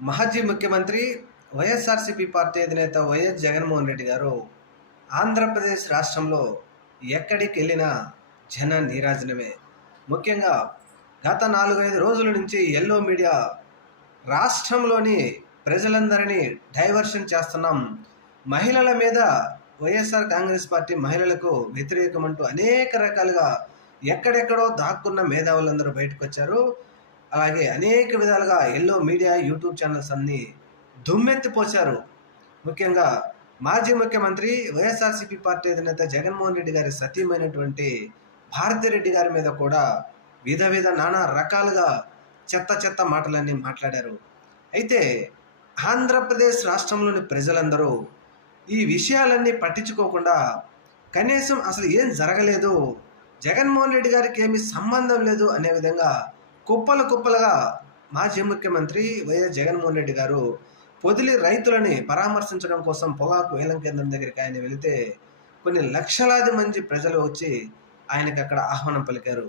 మాజీ ముఖ్యమంత్రి YSRCP party అధినేత వైఎస్ జగన్మోహన్ రెడ్డి గారు ఆంధ్రప్రదేశ్ రాష్ట్రంలో ఎక్కడికి వెళ్ళినా జన నీరాజనమే. ముఖ్యంగా గత నాలుగైదు రోజుల నుంచి ఎల్లో మీడియా రాష్ట్రంలోని ప్రజలందరినీ డైవర్షన్ చేస్తున్నాం. మహిళల మీద వైఎస్ఆర్ కాంగ్రెస్ పార్టీ మహిళలకు వ్యతిరేకమంటూ అనేక రకాలుగా ఎక్కడెక్కడో దాక్కున్న మేధావులందరూ బయటకు వచ్చారు. అలాగే అనేక విధాలుగా ఎల్లో మీడియా యూట్యూబ్ ఛానల్స్ అన్నీ దుమ్మెత్తిపోశారు ముఖ్యంగా మాజీ ముఖ్యమంత్రి వైఎస్ఆర్సీపీ పార్టీ అధినేత జగన్మోహన్ రెడ్డి గారి సతీమైనటువంటి భారతిరెడ్డి గారి మీద కూడా విధ విధ నానా రకాలుగా చెత్త చెత్త మాటలన్నీ మాట్లాడారు. అయితే ఆంధ్రప్రదేశ్ రాష్ట్రంలోని ప్రజలందరూ ఈ విషయాలన్నీ పట్టించుకోకుండా కనీసం అసలు ఏం జరగలేదు జగన్మోహన్ రెడ్డి గారికి ఏమీ సంబంధం లేదు అనే విధంగా కుప్పలు కుప్పలుగా మాజీ ముఖ్యమంత్రి వైఎస్ జగన్మోహన్ రెడ్డి గారు పొదిలి రైతులని పరామర్శించడం కోసం పొగాకు వేలం కేంద్రం దగ్గరికి ఆయన వెళితే కొన్ని లక్షలాది మంది ప్రజలు వచ్చి ఆయనకి అక్కడ ఆహ్వానం పలికారు.